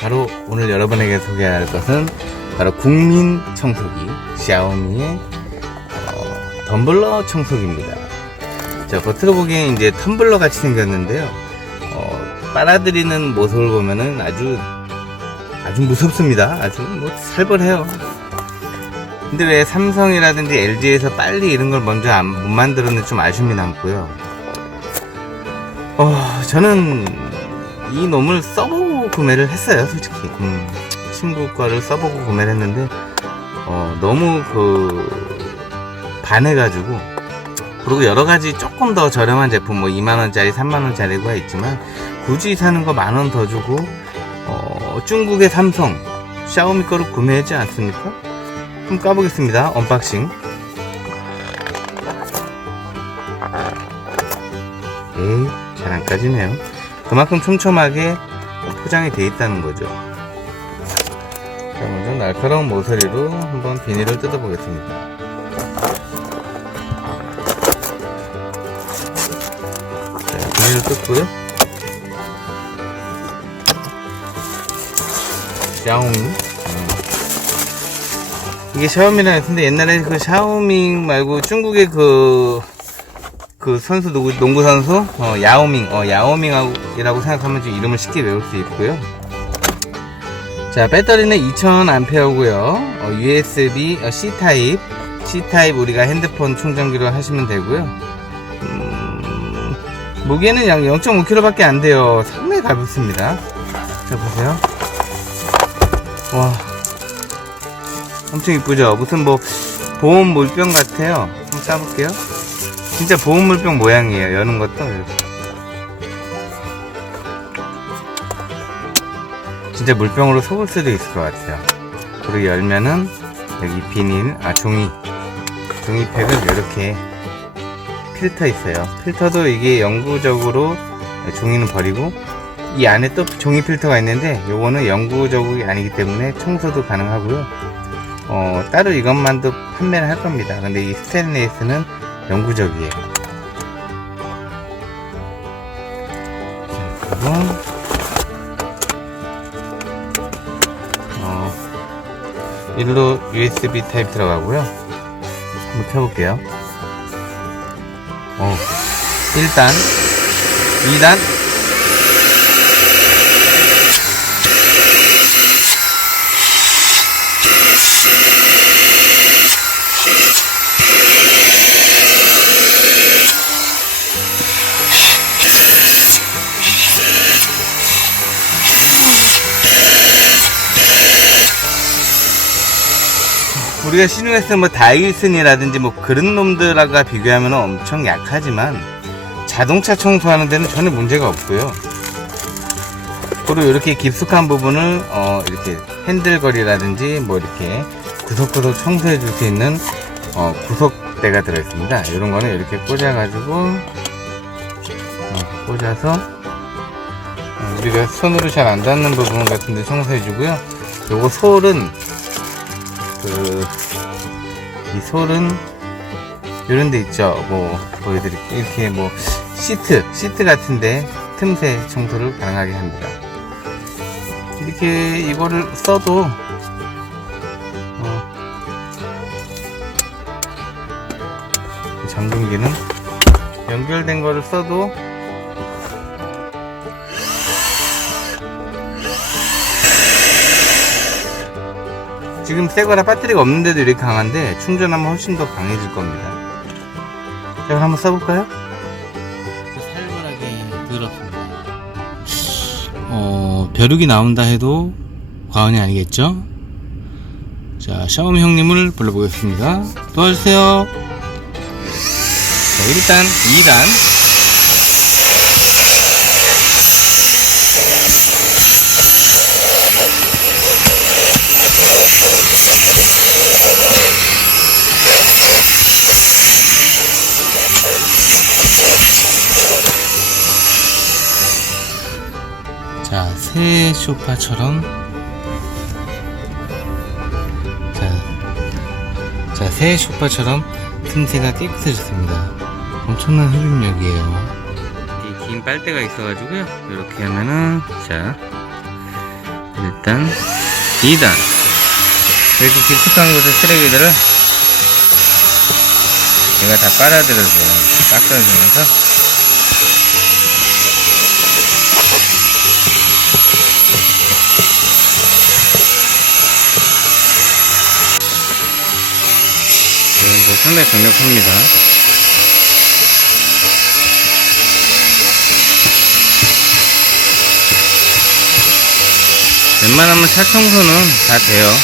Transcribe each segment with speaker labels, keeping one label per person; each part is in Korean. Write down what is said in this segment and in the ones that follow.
Speaker 1: 바로 오늘 여러분에게 소개할 것은 바로 국민 청소기 샤오미의 어, 덤블러 청소기입니다. 자, 겉으로 보기엔 이제 텀블러 같이 생겼는데요. 어, 빨아들이는 모습을 보면은 아주 아주 무섭습니다. 아주 뭐 살벌해요. 근데 왜 삼성이라든지 LG에서 빨리 이런 걸 먼저 안, 못 만들었는지 좀 아쉬움이 남고요. 어, 저는 이 놈을 써보 고 구매를 했어요, 솔직히. 음, 친구 거를 써보고 구매를 했는데, 어, 너무 그, 반해가지고, 그리고 여러 가지 조금 더 저렴한 제품, 뭐 2만원짜리, 3만원짜리가 있지만, 굳이 사는 거 만 원 더 주고, 어, 중국의 삼성, 샤오미 거를 구매하지 않습니까? 좀 까보겠습니다. 언박싱. 에이, 잘 안 까지네요. 그만큼 촘촘하게 포장이 되어 있다는 거죠. 자, 먼저 날카로운 모서리로 한번 비닐을 뜯어보겠습니다. 자, 비닐을 뜯고요. 샤오미. 음. 이게 샤오미라 했는데 옛날에 그 샤오밍 말고 중국의 그, 그 선수 누구, 농구 선수? 어, 야오밍. 어, 야오밍이라고 생각하면 좀 이름을 쉽게 외울 수 있고요. 자, 배터리는 2000A고요. 어, USB, 어, C타입. C타입 우리가 핸드폰 충전기로 하시면 되고요. 음, 무게는 약 0.5kg 밖에 안 돼요. 상당히 가볍습니다. 자, 보세요. 와. 엄청 이쁘죠? 무슨 뭐 보온 물병 같아요. 한번 까볼게요. 진짜 보온 물병 모양이에요. 여는 것도 이렇게. 진짜 물병으로 속을 수도 있을 것 같아요. 그리고 열면은 여기 비닐, 아 종이, 종이팩을 이렇게 필터 있어요. 필터도 이게 영구적으로 종이는 버리고 이 안에 또 종이 필터가 있는데 요거는 영구적이 아니기 때문에 청소도 가능하고요. 어, 따로 이것만도 판매를 할 겁니다. 근데 이 스테인레스는 영구적이에요. 자, 그리고 어, 일로 USB 타입 들어가고요. 한번 켜볼게요. 어, 1단, 2단, 우리가 시중에서 뭐 다이슨이라든지 뭐 그런 놈들과 비교하면 엄청 약하지만 자동차 청소하는 데는 전혀 문제가 없고요. 그리고 이렇게 깊숙한 부분을 어 이렇게 핸들거리라든지 뭐 이렇게 구석구석 청소해 줄 수 있는 어 구석대가 들어 있습니다. 이런 거는 이렇게 꽂아 가지고 어 꽂아서 어, 우리가 손으로 잘 안 닿는 부분 같은데 청소해 주고요. 요거 솔은 그, 이 솔은, 이런 데 있죠. 뭐, 보여드릴게요. 이렇게 뭐, 시트, 시트 같은데 틈새 청소를 가능하게 합니다. 이렇게 이거를 써도, 어, 잠금기는 연결된 거를 써도 지금 새거라 배터리가 없는데도 이렇게 강한데 충전하면 훨씬 더 강해질 겁니다. 자, 그럼 한번 써볼까요? 살벌하게 더럽습니다. 어, 벼룩이 나온다 해도 과언이 아니겠죠? 자, 샤오미 형님을 불러보겠습니다. 도와주세요. 자, 일단 2단. 새 소파처럼 자, 자, 새 소파처럼 틈새가 깨끗해졌습니다. 엄청난 흡입력이에요. 이긴 빨대가 있어가지고요. 이렇게 하면은 자, 1단, 2단. 이렇게 깊숙한 곳의 쓰레기들을 얘가 다 빨아들여줘요. 닦아주면서. 상당히 강력합니다. 웬만하면 차 청소는 다 돼요.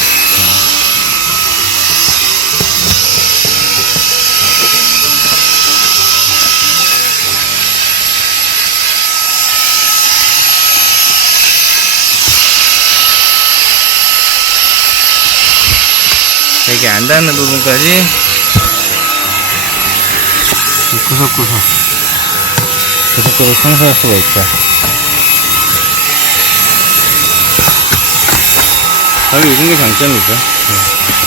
Speaker 1: 이게 안 닿는 부분까지 구석구석 구석구석 청소할 수가 있죠. 바로 이런 게 장점이죠. 네.